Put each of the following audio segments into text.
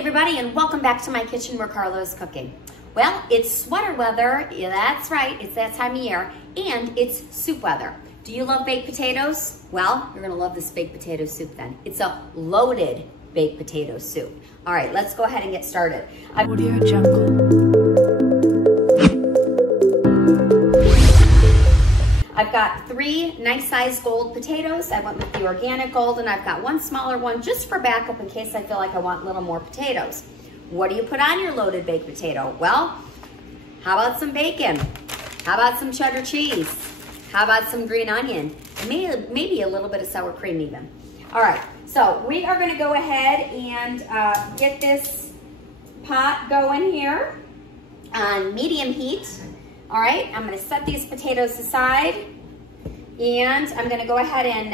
everybody, and welcome back to my kitchen where Carla's cooking. Well, it's sweater weather, yeah, that's right, it's that time of year, and it's soup weather. Do you love baked potatoes? Well, you're gonna love this baked potato soup then. It's a loaded baked potato soup. All right, let's go ahead and get started. Audio Jungle. I've got 3 nice sized gold potatoes. I went with the organic gold, and I've got 1 smaller one just for backup in case I feel like I want a little more potatoes. What do you put on your loaded baked potato? Well, how about some bacon? How about some cheddar cheese? How about some green onion? Maybe a little bit of sour cream even. All right, so we are gonna go ahead and get this pot going here on medium heat. All right, I'm gonna set these potatoes aside, and I'm gonna go ahead and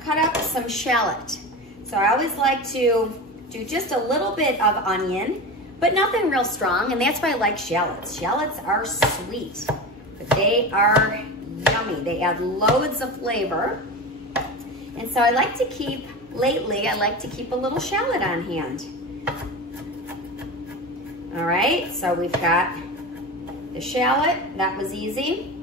cut up some shallot. So I always like to do just a little bit of onion, but nothing real strong, and that's why I like shallots. Shallots are sweet, but they are yummy. They add loads of flavor. And so I like to keep a little shallot on hand. All right, so we've got the shallot, that was easy.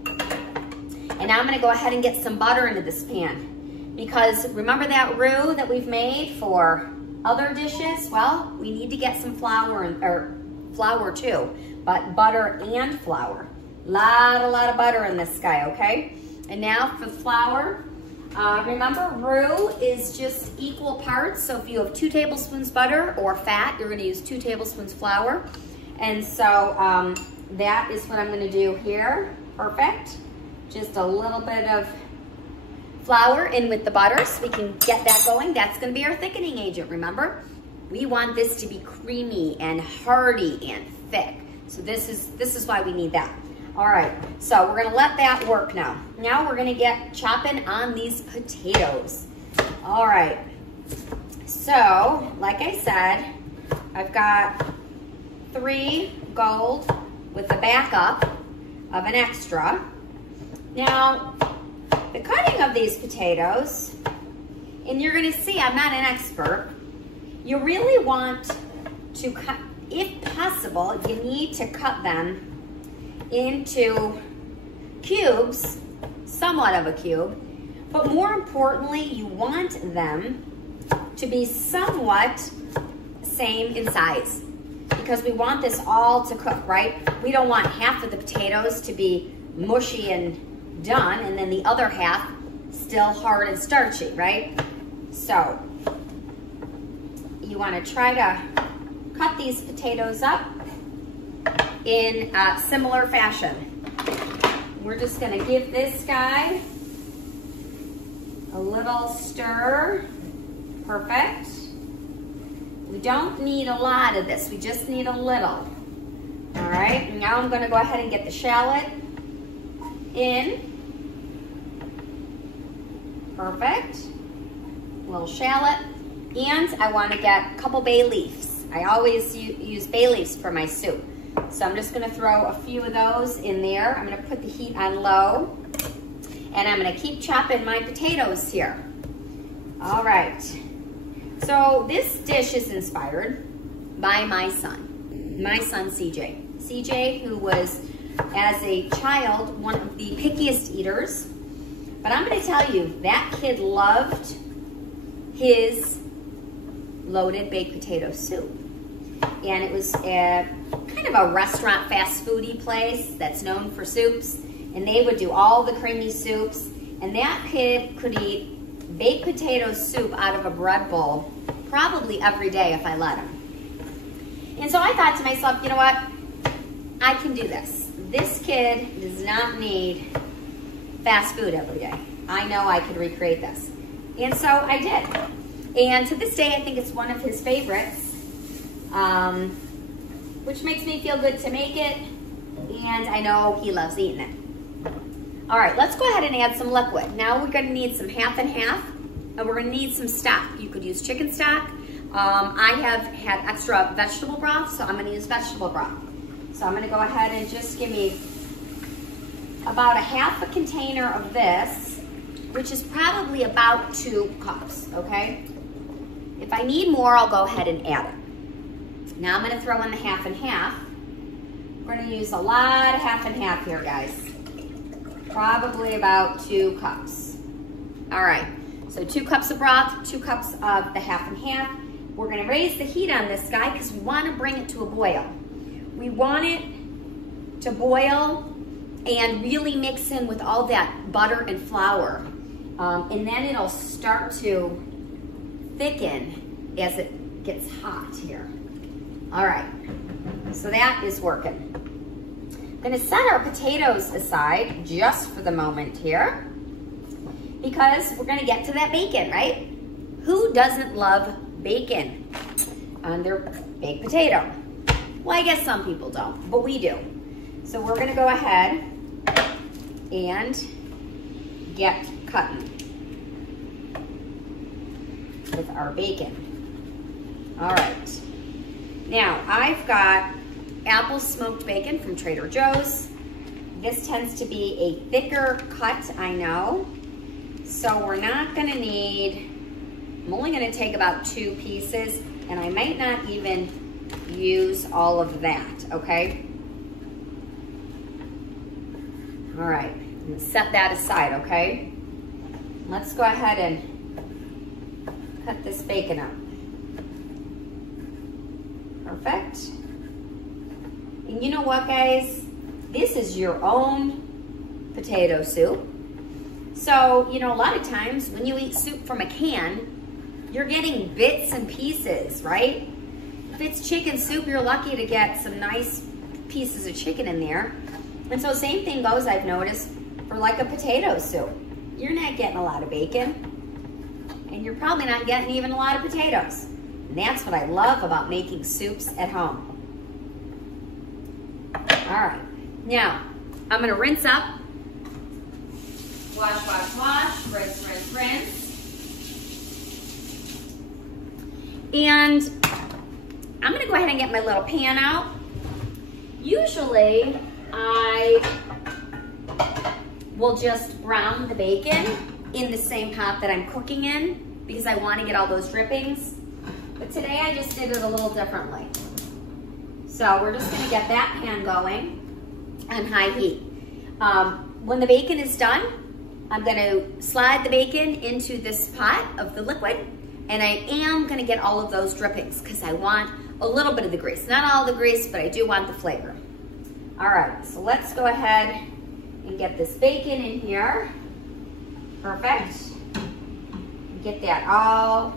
And now I'm gonna go ahead and get some butter into this pan, because remember that roux that we've made for other dishes? Well, we need to get some flour, or flour too, but butter and flour. A lot of butter in this guy, okay? And now for the flour, remember roux is just equal parts. So if you have 2 tablespoons butter or fat, you're gonna use 2 tablespoons flour. And so that is what I'm gonna do here. Perfect. Just a little bit of flour in with the butter so we can get that going. That's gonna be our thickening agent, remember? We want this to be creamy and hearty and thick. So this is why we need that. All right, so we're gonna let that work now. Now we're gonna get chopping on these potatoes. All right, so like I said, I've got 3 gold with the backup of an extra. Now, the cutting of these potatoes, and you're gonna see I'm not an expert, you really want to cut, if possible, you need to cut them into cubes, somewhat of a cube, but more importantly, you want them to be somewhat same in size, because we want this all to cook, right? We don't want half of the potatoes to be mushy and done, and then the other half still hard and starchy, right? So you want to try to cut these potatoes up in a similar fashion. We're just going to give this guy a little stir. Perfect. We don't need a lot of this, we just need a little. All right, now I'm gonna go ahead and get the shallot in. Perfect. A little shallot. And I wanna get a couple bay leaves. I always use bay leaves for my soup. So I'm just gonna throw a few of those in there. I'm gonna put the heat on low, and I'm gonna keep chopping my potatoes here. All right. So this dish is inspired by my son CJ. CJ, who was, as a child, one of the pickiest eaters. But I'm gonna tell you, that kid loved his loaded baked potato soup. And it was kind of a restaurant fast foodie place that's known for soups. And they would do all the creamy soups. And that kid could eat baked potato soup out of a bread bowl probably every day if I let him. And so I thought to myself, you know what? I can do this. This kid does not need fast food every day. I know I could recreate this. And so I did. And to this day, I think it's one of his favorites, which makes me feel good to make it. And I know he loves eating it. All right, let's go ahead and add some liquid. Now we're gonna need some half and half, and we're gonna need some stock. You could use chicken stock. I have had extra vegetable broth, so I'm gonna use vegetable broth. So I'm gonna go ahead and just give me about a half a container of this, which is probably about 2 cups, okay? If I need more, I'll go ahead and add it. Now I'm gonna throw in the half and half. We're gonna use a lot of half and half here, guys. Probably about 2 cups. All right, so 2 cups of broth, 2 cups of the half and half. We're gonna raise the heat on this guy because we wanna bring it to a boil. We want it to boil and really mix in with all that butter and flour. And then it'll start to thicken as it gets hot here. All right, so that is working. I'm gonna set our potatoes aside just for the moment here because we're gonna get to that bacon, right? Who doesn't love bacon on their baked potato? Well, I guess some people don't, but we do. So we're gonna go ahead and get cutting with our bacon. All right. Now, I've got apple smoked bacon from Trader Joe's. This tends to be a thicker cut, I know. So we're not gonna need, I'm only gonna take about 2 pieces, and I might not even use all of that, okay? All right, I'm gonna set that aside, okay? Let's go ahead and cut this bacon up. Perfect. And you know what, guys? This is your own potato soup. So, you know, a lot of times when you eat soup from a can, you're getting bits and pieces, right? If it's chicken soup, you're lucky to get some nice pieces of chicken in there. And so same thing goes, I've noticed, for like a potato soup. You're not getting a lot of bacon, and you're probably not getting even a lot of potatoes. And that's what I love about making soups at home. All right, now I'm gonna rinse up. Wash, wash, wash, rinse, rinse, rinse. And I'm gonna go ahead and get my little pan out. Usually I will just brown the bacon in the same pot that I'm cooking in because I wanna get all those drippings. But today I just did it a little differently. So we're just gonna get that pan going on high heat. When the bacon is done, I'm gonna slide the bacon into this pot of the liquid, and I am gonna get all of those drippings because I want a little bit of the grease. Not all the grease, but I do want the flavor. All right, so let's go ahead and get this bacon in here. Perfect. Get that all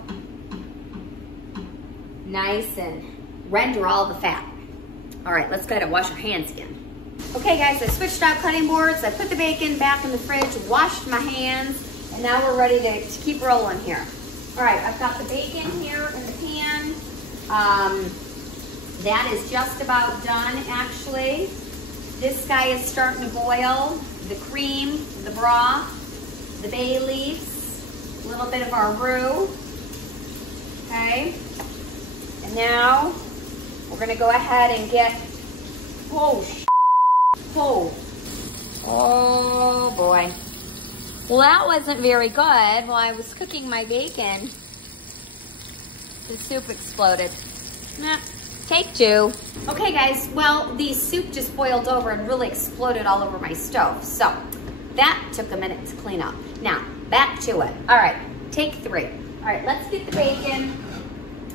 nice and render all the fat. All right, let's go ahead and wash our hands again. Okay guys, I switched out cutting boards. I put the bacon back in the fridge, washed my hands, and now we're ready to keep rolling here. All right, I've got the bacon here in the pan. That is just about done, actually. This guy is starting to boil. The cream, the broth, the bay leaves, a little bit of our roux, okay? And now we're gonna go ahead and get, oh boy. Well, that wasn't very good. While I was cooking my bacon, the soup exploded. Nah, take 2. Okay guys, well, the soup just boiled over and really exploded all over my stove. So that took a minute to clean up. Now, back to it. All right, take 3. All right, let's get the bacon.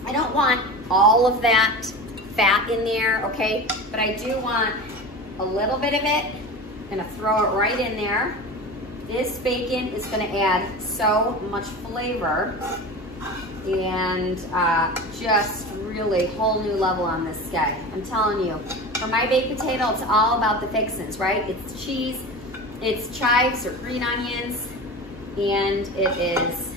I don't want all of that fat in there, okay? But I do want a little bit of it. I'm gonna throw it right in there. This bacon is gonna add so much flavor and just really whole new level on this guy. I'm telling you, for my baked potato, it's all about the fixins, right? It's cheese, it's chives or green onions, and it is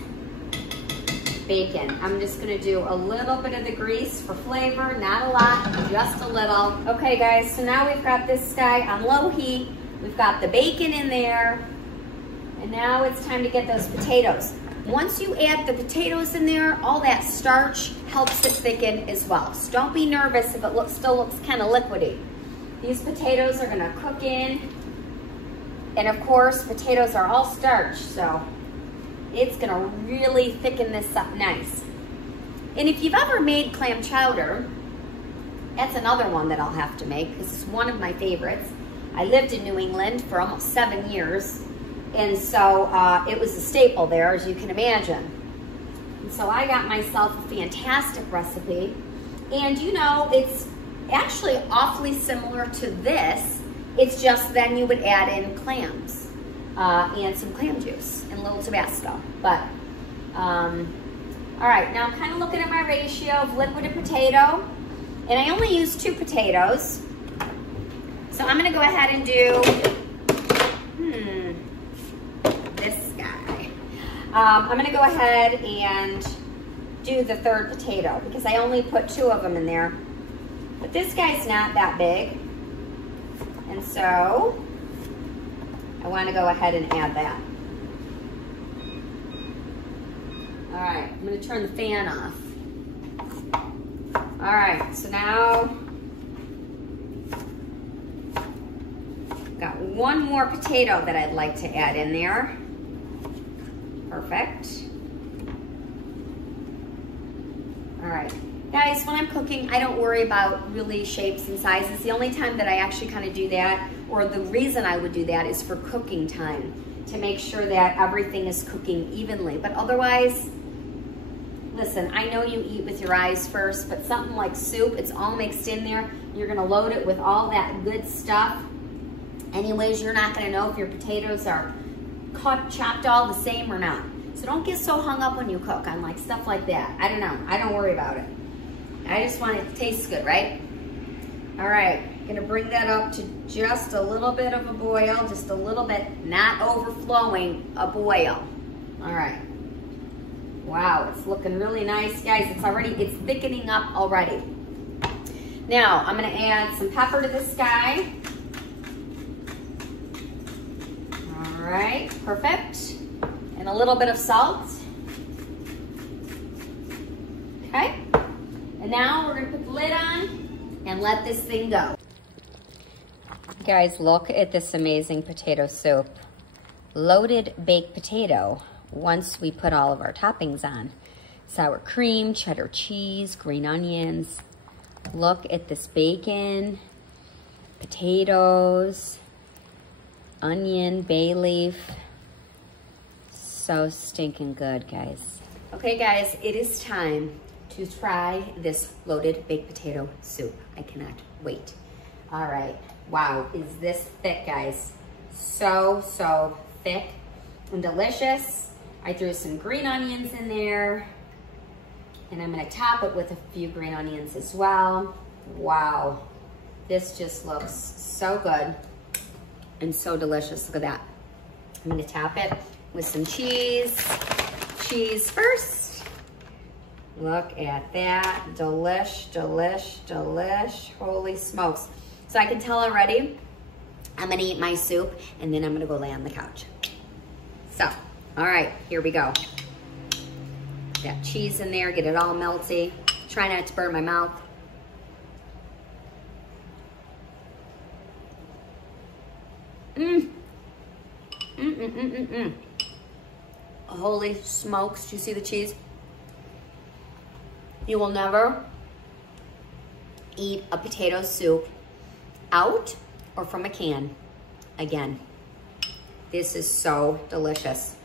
bacon. I'm just gonna do a little bit of the grease for flavor, not a lot, just a little. Okay guys, so now we've got this guy on low heat. We've got the bacon in there, and now it's time to get those potatoes. Once you add the potatoes in there, all that starch helps it thicken as well. So don't be nervous if it still looks kind of liquidy. These potatoes are gonna cook in, and of course, potatoes are all starch, so it's gonna really thicken this up nice. And if you've ever made clam chowder, That's another one that I'll have to make because it's one of my favorites. I lived in New England for almost 7 years, and so it was a staple there, as you can imagine. And so I got myself a fantastic recipe, and you know, it's actually awfully similar to this. It's just then you would add in clams and some clam juice and a little Tabasco. But, all right, now I'm kind of looking at my ratio of liquid to potato, and I only use 2 potatoes. So I'm gonna go ahead and do, this guy. I'm gonna go ahead and do the 3rd potato because I only put 2 of them in there. But this guy's not that big. And so I wanna go ahead and add that. All right, I'm gonna turn the fan off. All right, so now got 1 more potato that I'd like to add in there. Perfect. All right. Guys, when I'm cooking, I don't worry about really shapes and sizes. The only time that I actually kind of do that, or the reason I would do that, is for cooking time, to make sure that everything is cooking evenly. But otherwise, listen, I know you eat with your eyes first, but something like soup, it's all mixed in there. You're gonna load it with all that good stuff. Anyways, you're not gonna know if your potatoes are chopped all the same or not. So don't get so hung up when you cook on like stuff like that. I don't know, I don't worry about it. I just want it to taste good, right? All right, gonna bring that up to just a little bit of a boil, just a little bit, not overflowing, a boil. All right. Wow, it's looking really nice, guys. It's thickening up already. Now, I'm gonna add some pepper to this guy. All right, perfect. And a little bit of salt. Okay. And now we're gonna put the lid on and let this thing go. Guys, look at this amazing potato soup. Loaded baked potato once we put all of our toppings on. Sour cream, cheddar cheese, green onions. Look at this bacon, potatoes, onion, bay leaf. So stinking good, guys. Okay, guys, it is time to try this loaded baked potato soup. I cannot wait. All right, wow, is this thick, guys? So, so thick and delicious. I threw some green onions in there, and I'm gonna top it with a few green onions as well. Wow, this just looks so good and so delicious. Look at that. I'm gonna top it with some cheese. Cheese first. Look at that, delish, delish, delish. Holy smokes. So I can tell already, I'm gonna eat my soup and then I'm gonna go lay on the couch. So, all right, here we go. Got cheese in there, get it all melty. Try not to burn my mouth. Holy smokes, do you see the cheese? You will never eat a potato soup out or from a can again. This is so delicious.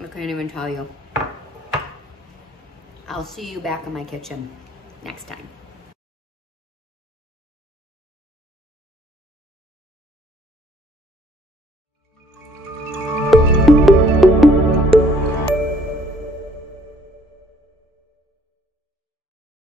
I can't even tell you. I'll see you back in my kitchen next time.